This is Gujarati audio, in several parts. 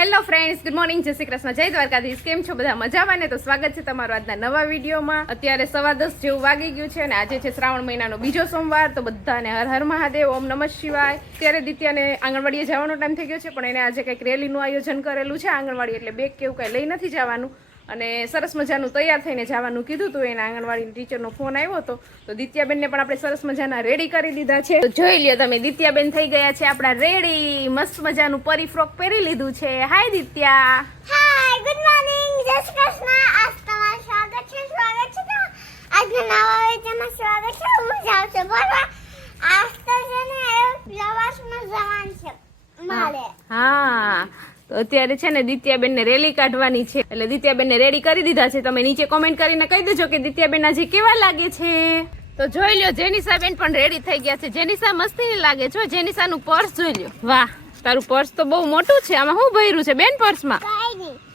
હેલો ફ્રેન્ડ્સ ગુડ મોર્નિંગ જય શ્રી કૃષ્ણ. જય દ્વારકાધીશ. કેમ છો બધા? મજામાં ને? તો સ્વાગત છે તમારું આજના નવા વિડીયોમાં. અત્યારે સવા દસ જેવું વાગી ગયું છે અને આજે છે શ્રાવણ મહિનાનો બીજો સોમવાર, તો બધાને હર હર મહાદેવ, ઓમ નમઃ શિવાય. અત્યારે દિત્યાને આંગણવાડીએ જવાનો ટાઈમ થઈ ગયો છે, પણ એને આજે કંઈક રેલીનું આયોજન કરેલું છે. આંગણવાડી એટલે બેગ કેવું કંઈ લઈ નથી જવાનું. અને સરસ મજાનું તૈયાર થઈને જવાનું કીધું હતું એના આંગણવાડી ટીચરનો ફોન આવ્યો હતો. તો દિત્યાબેનને પણ આપણે સરસ મજાના રેડી કરી દીધા છે. તો જોઈ લ્યો તમે દિત્યાબેન થઈ ગયા છે આપણા રેડી. મસ્ત મજાનું પરી ફ્રોક પહેરી લીધું છે. હાય દિત્યા. હાય ગુડ મોર્નિંગ જય શ્રી કૃષ્ણ. આજ તમારું સ્વાગત છે સ્વાગત છે તો આજના નવા વેચામાં સ્વાગત છે. હું જાઉં છું બરાબર? આજ તો છે ને પ્રવાસમાં જવાનું છે. મારે. હા. તો અત્યારે છે ને દિત્યાબેનને રેલી કાઢવાની છે. એટલે દિત્યાબેનને રેડી કરી દીધા છે. તમે નીચે કોમેન્ટ કરીને કહી દેજો કે દિત્યાબેન આજે કેવા લાગે છે? તો જોઈ લ્યો જેનિસા બેન પણ રેડી થઈ ગયા છે. જેનિસા મસ્તી લાગે છો જેનિસાનું પર્સ જોઈ લ્યો. વાહ, તારું પર્સ તો બહુ મોટું છે. આમાં શું ભર્યું છે બેન પર્સમાં?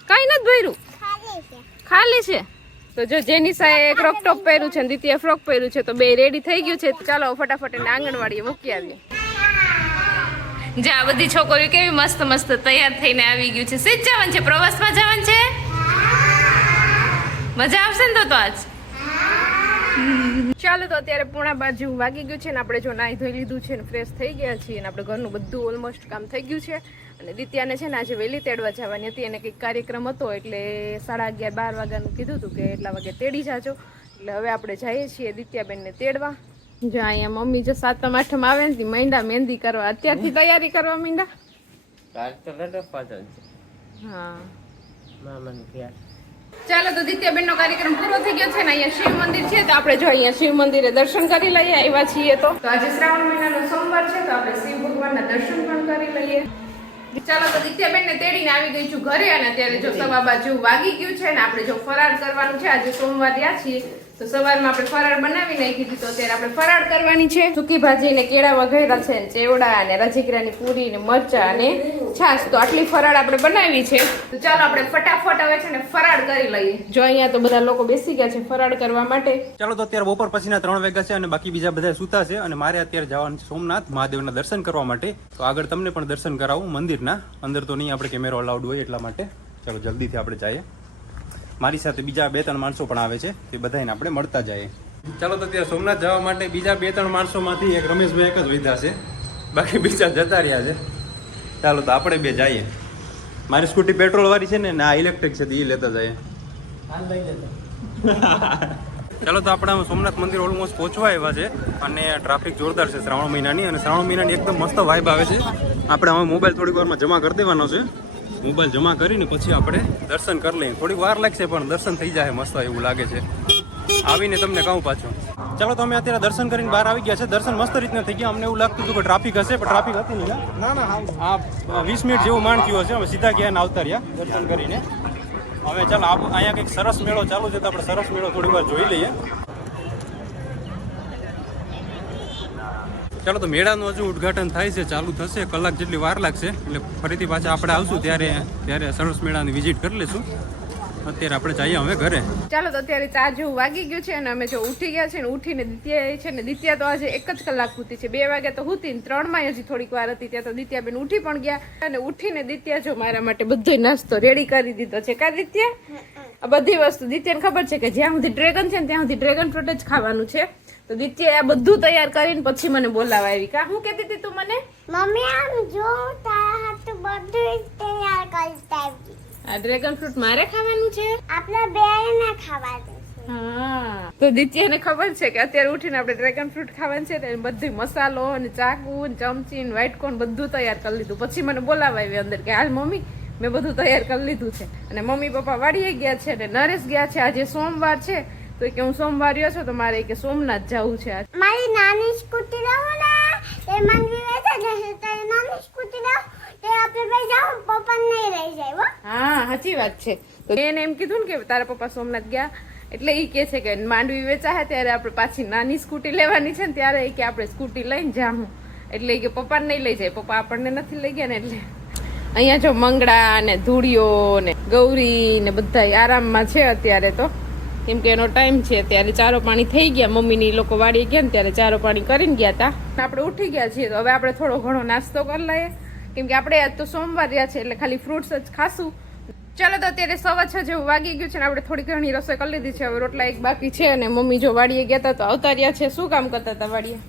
કઈ નથી ભર્યું. ખાલી છે. તો જો જેનિસાએ ક્રોપ ટોપ પહેર્યું છે અને દિત્યાએ ફ્રોક પહેર્યું છે. તો બે રેડી થઈ ગયું છે. ચાલો ફટાફટ એને આંગણવાડીએ મૂકી આવીએ. જે આ બધી છોકરીઓ કેવી મસ્ત મસ્ત તૈયાર થઈને આવી ગયું છે. સીધ જવાનું છે, પ્રવાસમાં જવાનું છે? મજા આવશે ને તો તો આજ? ચાલો તો અત્યારે પૂણા બાજુ વાગી ગયું છે ને આપણે જો નાહી ધોઈ લીધું છે ને ફ્રેશ થઈ ગયા છીએ ને આપણે ઘરનું બધું ઓલમોસ્ટ કામ થઈ ગયું છે. અને દિત્યાને છે ને આજે વહેલી તેડવા જવાની હતી. એને કંઈક કાર્યક્રમ હતો એટલે સાડા અગિયાર બાર વાગ્યાનું કીધું હતું કે એટલા વાગે તેડી જાજો. એટલે હવે આપણે જઈએ છીએ દિત્યાબેનને તેડવા. જો અહીંયા મમ્મી જો સાતમ આઠમ આવે ને માંડા મહેંદી કરવા. અત્યારથી તૈયારી કરવા માંડા? ચાલો તો દિત્યાબેન નો કાર્યક્રમ પૂરો થઈ ગયો છે ને અહીંયા શિવ મંદિર છે તો આપણે જો અહીંયા શિવ મંદિરે દર્શન કરી લઈએ આવ્યા છીએ તો. તો આજે શ્રાવણ મહિનાનો સોમવાર છે તો આપણે શિવ ભગવાનના દર્શન પણ કરી લઈએ. ચાલો તો દિત્યાબેન ને તેડીને આવી ગઈ છું ઘરે અને અત્યારે જો સવા બાજુ વાગી ગયું છે ને આપણે જો ફરાળ કરવાનું છે, આજે સોમવાર રહ્યા છીએ, તો સવારમાં આપણે ફરાળ બનાવી નાખી દીધી તો અત્યારે આપણે ફરાળ કરવાની છે. સૂકી ભાજી ને કેળા વઘેરા છે, ચેવડા અને રાજગીરાની પૂરી ને મરચા અને છાશ તો આટલી ફરાળ આપણે બનાવી છે. તો ચાલો આપણે ફટાફટ હવે છે ને ફરાળ કરી લઈએ. જો અહીંયા તો બધા લોકો બેસી ગયા છે ફરાળ કરવા માટે. ચાલો તો અત્યારે બપોર પછીના ત્રણ વાગ્યા છે અને બાકી બીજા બધા સૂતા છે અને મારે અત્યારે જવાનું છે સોમનાથ મહાદેવના દર્શન કરવા માટે. તો આગળ તમને પણ દર્શન કરાવું મંદિરના. અંદર તો નહીં આપણે કેમેરો અલાઉડ હોય એટલા માટે. ચાલો જલ્દીથી આપણે જઈએ. મારી સાથે બીજા બે ત્રણ માણસો પણ આવે છે. તે બધાને આપણે મળતા જઈએ. ચાલો તો અત્યારે સોમનાથ જવા માટે બીજા બે ત્રણ માણસોમાંથી એક રમેશભાઈ એક જ વિધા છે. બાકી બીજા જતા રહ્યા છે. ચાલો તો આપણે બે જઈએ. મારી સ્કૂટી પેટ્રોલ વાળી છે ને આ ઇલેક્ટ્રિક છે એ લેતા જઈએ. ચાલો તો આપણે સોમનાથ મંદિર ઓલમોસ્ટ પહોંચવા આવ્યા છે અને ટ્રાફિક જોરદાર છે શ્રાવણ મહિનાની અને શ્રાવણ મહિનાની એકદમ મસ્ત વાઇબ આવે છે. આપણે હવે મોબાઈલ થોડીક વારમાં જમા કરી દેવાનો છે. મોબાઈલ જમા કરીને પછી આપણે દર્શન કરી લઈએ. થોડીક વાર લાગશે પણ દર્શન થઈ જાય મસ્ત એવું લાગે છે. આવીને તમને કહું પાછું. ચાલો તો અમે અત્યારે દર્શન કરીને બહાર આવી ગયા છે. દર્શન મસ્ત રીતના થઈ ગયા. અમને એવું લાગતું હતું કે ટ્રાફિક હશે પણ ટ્રાફિક હતી નહીં ના ના આ વીસ મિનિટ જેવું માંડ થયું હશે. અમે સીધા ગયા ને આવતા રહ્યા દર્શન કરીને. હવે ચાલો આપ અહીંયા કંઈક સરસ મેળો ચાલુ છે તો આપણે સરસ મેળો થોડી વાર જોઈ લઈએ. ચાલો તો મેળાનું હજુ ઉદઘાટન થાય છે ચાલુ થશે. કલાક જેટલી વાર લાગશે. એટલે ફરીથી પાછા આપણે આવશું. ત્યારે ત્યારે સરસ મેળાની વિઝિટ કરી લઈશું. અત્યારે આપણે જઈએ હવે ઘરે. ચાલો તો અત્યારે ચા જેવું વાગી ગયું છે અને અમે જો ઉઠી ગયા છે ને ઉઠીને દિત્યા છે ને દિત્યા તો આજે એક જ કલાક હતી છે. બે વાગ્યા તો હતી ને ત્રણમાં હજી થોડીક વાર હતી. ત્યાં તો દિત્યાબેન ઉઠી પણ ગયા અને ઉઠીને દિત્યા જો મારા માટે બધો નાસ્તો રેડી કરી દીધો છે. કા દિત્યા? આ બધી વસ્તુ દિત્યાને ખબર છે કે જ્યાં સુધી ડ્રેગન છે ને ત્યાં સુધી ડ્રેગન ફ્રૂટ જ ખાવાનું છે. તો દિત્યાએ આ બધું તૈયાર કરીને પછી મને બોલાવા આવી. કા હું કહેતી હતી તું મને? મમ્મી આમ જો તારા હાથ બધું તૈયાર કરી આ ડ્રેગન ફ્રૂટ મારે ખાવાનું છે? આપણે બેને ખાવા દેશે હા. તો દિત્યાને ખબર છે કે અત્યારે ઉઠીને આપણે ડ્રેગન ફ્રૂટ ખાવાનું છે ને બધી મસાલો અને ચાકુ ને ચમચી ને વ્હાઈટ કોર્ન બધું તૈયાર કરી લીધું. પછી મને બોલાવા આવી અંદર કે હાલ મમ્મી મેં બધું તૈયાર કરી લીધું છે. અને મમ્મી પપ્પા વાડીએ ગયા છે અને નરેશ ગયા છે. આજે સોમવાર છે. તો કે હું સોમવાર રહ્યો છું તો મારે કે સોમનાથ જવું છે. મારી નાની સ્કૂટી રહો ને. તે મંદિર વેચા જશે તો એ નાની સ્કૂટી લાવો હા. સાચી વાત છે. તો એને એમ કીધું ને કે તારા પપ્પા સોમનાથ ગયા, એટલે એ કે છે કે માંડવી વેચાય ત્યારે આપણે પાછી નાની સ્કૂટી લેવાની છે ને ત્યારે એ કે આપણે સ્કૂટી લઈને જાઉં એટલે કે પપ્પાને નહીં લઈ જાય, પપ્પા આપણને નથી લઈ ગયા ને એટલે. અહીંયા જો મંગળા ને ધૂળિયો ને ગૌરી ને બધા આરામમાં છે અત્યારે તો. કેમ કે એનો ટાઈમ છે ત્યારે ચારો પાણી થઈ ગયા, મમ્મીની લોકો વાડીએ ગયા ને ત્યારે ચારો પાણી કરીને ગયા હતા આપણે ઉઠી ગયા છીએ, તો હવે આપણે થોડો ઘણો નાસ્તો કરી લઈએ. કેમ કે આપણે આજ તો સોમવાર રહ્યા છે એટલે ખાલી ફ્રૂટ્સ જ ખાશું. ચાલો તો અત્યારે સવા છ જેવું વાગી ગયું છે ને આપણે થોડી ઘણી રસોઈ કરી લીધી છે. હવે રોટલા એક બાકી છે અને મમ્મી જો વાડીએ ગયા હતા તો આવતા રહ્યા છે. શું કામ કરતા હતા વાડીએ?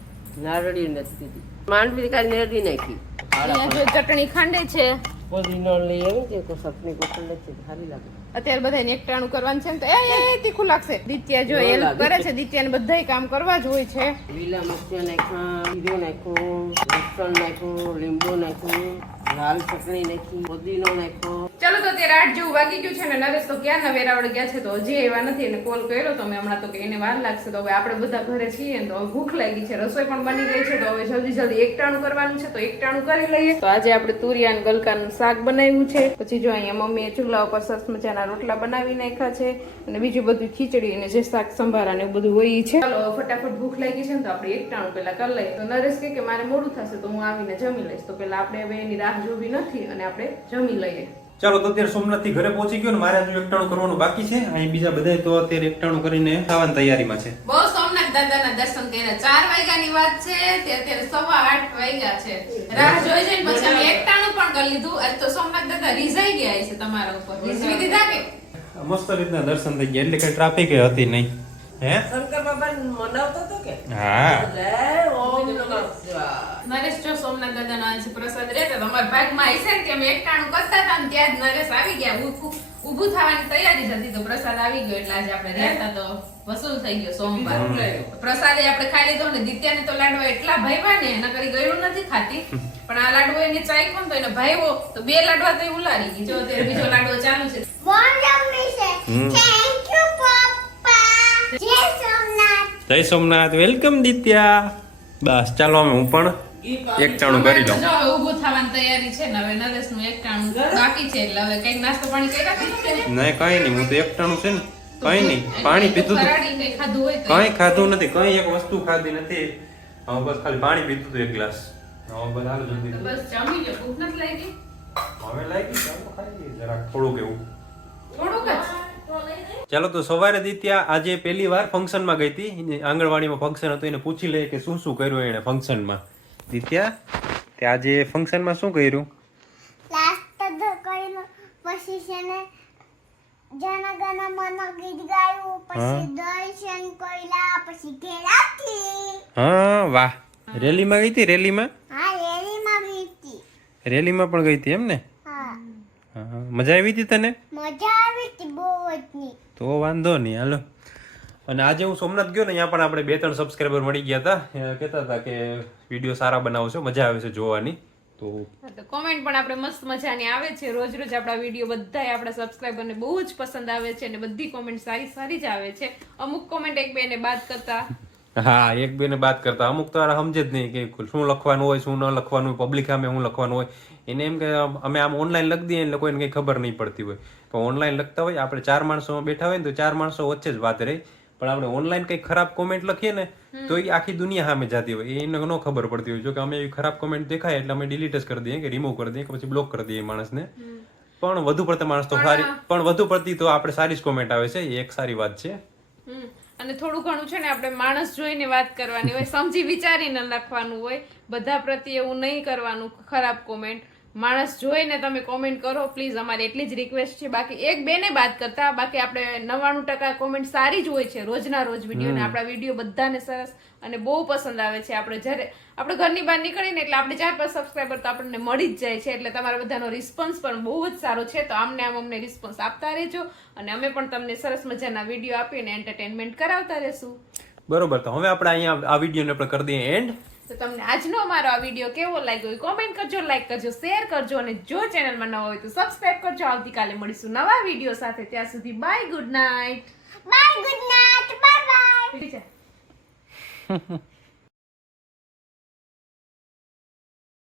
નારળી નથી માંડવી કાંઈ નેરડી નાખી. અહીંયા જો ચટણી ખાંડે છે. પોદીનો લઈ આવી છે કોઈ સપની કોથળ છે સારી લાગે. અત્યારે બધાને એકટાણું કરવાનું છે ને તો એ એ, તીખું લાગશે. દિત્યા જો એ હેલ્પ કરે છે. દિત્યાને બધાય કામ કરવા જ હોય છે. લીલા મરચાં નાખ્યા જીરો નાખ્યું લસણ નાખ્યું લીંબુ નાખ્યું લાલ ચટણી નાખી પોદીનો નાખ્યો. ચાલો તો અત્યારે આઠ જેવું વાગી ગયું છે ને નરેશ તો ક્યારના વેરાવળ ગયા છે તો હજી એવા નથી એને કોલ કર્યો તો મેં હમણાં તો કે એને વાર લાગશે તો હવે આપણે બધા ઘરે છીએ ને તો ભૂખ લાગી છે, રસોઈ પણ બની ગઈ છે તો હવે જલ્દી જલ્દી એકટાણું કરવાનું છે તો એકટાણું કરી લઈએ. તો આજે આપણે તુરિયા અને ગલકાનું શાક બનાવ્યું છે. પછી જો અહીંયા મમ્મીએ ચૂલા ઉપર સરસ મજાના રોટલા બનાવી નાખ્યા છે અને બીજું બધું ખીચડી અને જે શાક સંભારા ને બધું હોય છે. ચાલો, ફટાફટ ભૂખ લાગી છે ને તો આપણે એકટાણું પેલા કરી લઈએ. તો નરેશ કે મારે મોડું થશે તો હું આવીને જમી લઈશ. તો પેલા આપણે હવે એની રાહ જોવી નથી અને આપણે જમી લઈએ. ચાલો તો અત્યારે સોમનાથથી ઘરે પહોંચી ગયો ને મારે હજુ એકટાણું કરવાનું બાકી છે. અહીં બીજા બધા તો અત્યારે એકટાણું કરીને ખાવાની તૈયારીમાં છે. બહુ સોમનાથ દાદાના દર્શન કર્યા. ચાર વાગ્યાની વાત છે તે અત્યારે સવા આઠ વાગ્યા છે. રાહ જોઈ જઈને પછી અમે એકટાણું પણ કરી લીધું. આજ તો સોમનાથ દાદા રીઝાઈ ગયા છે તમારા ઉપર. રીઝવી દીધા કે? મસ્ત રીતના દર્શન થઈ ગયા એટલે કઈ ટ્રાફિક હતી નહીં. હે? શંકર બાબા મનાવતો હતો કે હા. ઓમ નમઃ નરેશ જો સોમનાથ દાદાનો આજે પ્રસાદ રહેતો તો અમારા ભાગમાં હશે ને કે અમે એકટાણું કરતા હતા ને ત્યાં જ નરેશ આવી ગયા. ઊભું ઊભું થવાની તૈયારી હતી તો પ્રસાદ આવી ગયો એટલે આજે આપણે રહેતા તો વસૂલ થઈ ગયો સોમવાર. પ્રસાદે આપણે ખાઈ લીધો ને દિત્યાને તો લાડવા એટલા ભાઈવા ને એના કરી ગયું નથી ખાતી. પણ આ લાડવો એને ચાખ્યો ને તો એને ભાઈવો તો બે લાડવા તો એ ઉલારી ગઈ. જો બીજો લાડવો ચાલુ છે. છે થેન્ક યુ પપ્પા જય સોમનાથ જય સોમનાથ વેલકમ દિત્યા. બસ ચાલો અમે હું પણ એક ટાણું કરી લઉં. જો થવાની તૈયારી છે ને હવે નરેશનું એકટાણું બાકી છે એટલે હવે કઈ નાસ્તો પાણી કર્યા કે નહીં કઈ નહીં હું તો એક ટાણું છે ને કઈ નહીં પાણી પીધું હતું કંઈ ખાધું કઈ ખાધું નથી કઈ એક વસ્તુ ખાધી નથી. હવે બસ ખાલી પાણી પીધું હતું એક ગ્લાસ. હવે બસ હાલ જલ્દી બસ જમી લે ભૂખ નથી લાગી? હવે લાગી ચાલો ખાઈ લઈએ જરાક થોડુંક એવું. થોડુંક જ? ચાલો તો સવારે દિત્યા આજે પહેલી વાર ફંક્શનમાં ગઈ હતી. આંગણવાડીમાં ફંક્શન હતું. એને પૂછી લઈએ કે શું શું કર્યું એણે ફંક્શનમાં. દિત્યા તે આજે ફંક્શનમાં શું કર્યું? લાસ્ટ તો કરીને પછી છે ને જન મન ગીત ગાયું પછી દર્શન કર્યા પછી ઘેરાથી. હા વાહ. રેલીમાં ગઈ હતી? રેલીમાં? હા રેલીમાં ગઈ હતી. રેલીમાં પણ ગઈ હતી એમ ને? હા. મજા આવી હતી તને? મજા આવી હતી બહુ તો વાંધો નહીં હાલો. અને આજે હું સોમનાથ ગયો ને અહીંયા પણ આપણે બે ત્રણ સબસ્ક્રાઈબર મળી ગયા હતા. એ કહેતા હતા કે વીડિયો સારા બનાવો છો મજા આવે છે જોવાની. તો તો કોમેન્ટ પણ આપણે મસ્ત મજાની આવે છે. રોજ રોજ આપણા વીડિયો બધાય આપણા સબસ્ક્રાઈબરને બહુ જ પસંદ આવે છે અને બધી કોમેન્ટ સારી સારી જ આવે છે. અમુક કોમેન્ટ એક બેને બાદ કરતા હા એક બે ને વાત કરતા અમુક તો સમજે જ નહીં કે શું લખવાનું હોય શું ન લખવાનું હોય પબ્લિક સામે શું લખવાનું હોય. એને એમ કે અમે આમ ઓનલાઈન લખી દઈએ એટલે કોઈને કંઈ ખબર નહીં પડતી હોય. પણ ઓનલાઈન લખતા હોય આપણે ચાર માણસો બેઠા હોય ને તો ચાર માણસો વચ્ચે જ વાત રહી. પણ આપણે ઓનલાઈન કંઈ ખરાબ કોમેન્ટ લખીએ ને તો એ આખી દુનિયા સામે જતી હોય. એને ન ખબર પડતી હોય. જો કે અમે એવી ખરાબ કોમેન્ટ દેખાય એટલે અમે ડિલીટ જ કરી દઈએ કે રિમૂવ કરી દઈએ કે પછી બ્લોક કરી દઈએ માણસને. પણ વધુ પડતા માણસ તો સારી પણ વધુ પડતી તો આપણે સારી જ કોમેન્ટ આવે છે. એ એક સારી વાત છે. અને થોડું ઘણું છે ને આપણે માણસ જોઈને વાત કરવાની હોય, સમજી વિચારીને લખવાનું હોય, બધા પ્રત્યે એવું નહીં કરવાનું, ખરાબ કોમેન્ટ માણસ જોઈને તમે કોમેન્ટ કરો પ્લીઝ અમારી એટલી જ રિક્વેસ્ટ છે. બાકી એક બેને બાદ કરતા બાકી આપણે નવ્વાણું ટકા કોમેન્ટ સારી જ હોય છે રોજના રોજ વીડિયો ને. આપણા વીડિયો બધાને સરસ અને બહુ પસંદ આવે છે. આપણે જ્યારે આપણે ઘરની બહાર નીકળીને એટલે આપણે ચાર પાંચ સબસ્ક્રાઈબર તો આપણને મળી જ જાય છે. એટલે તમારા બધાનો રિસ્પોન્સ પણ બહુ જ સારો છે. તો આમને આમ અમને રિસ્પોન્સ આપતા રહેજો અને અમે પણ તમને સરસ મજાના વીડિયો આપીને એન્ટરટેનમેન્ટ કરાવતા રહેશું. બરોબર. તો હવે આપણે અહીંયા આ વિડીયોને આપણે કરી દઈએ એન્ડ તો તમને આજનો અમારો આ વીડિયો કેવો લાગ્યો એ કોમેન્ટ કરજો લાઈક કરજો શેર કરજો અને જો ચેનલમાં નવા હોય તો સબસ્ક્રાઈબ કરજો. આવતીકાલે મળીશું નવા વીડિયો સાથે. ત્યાં સુધી bye good night bye good night bye bye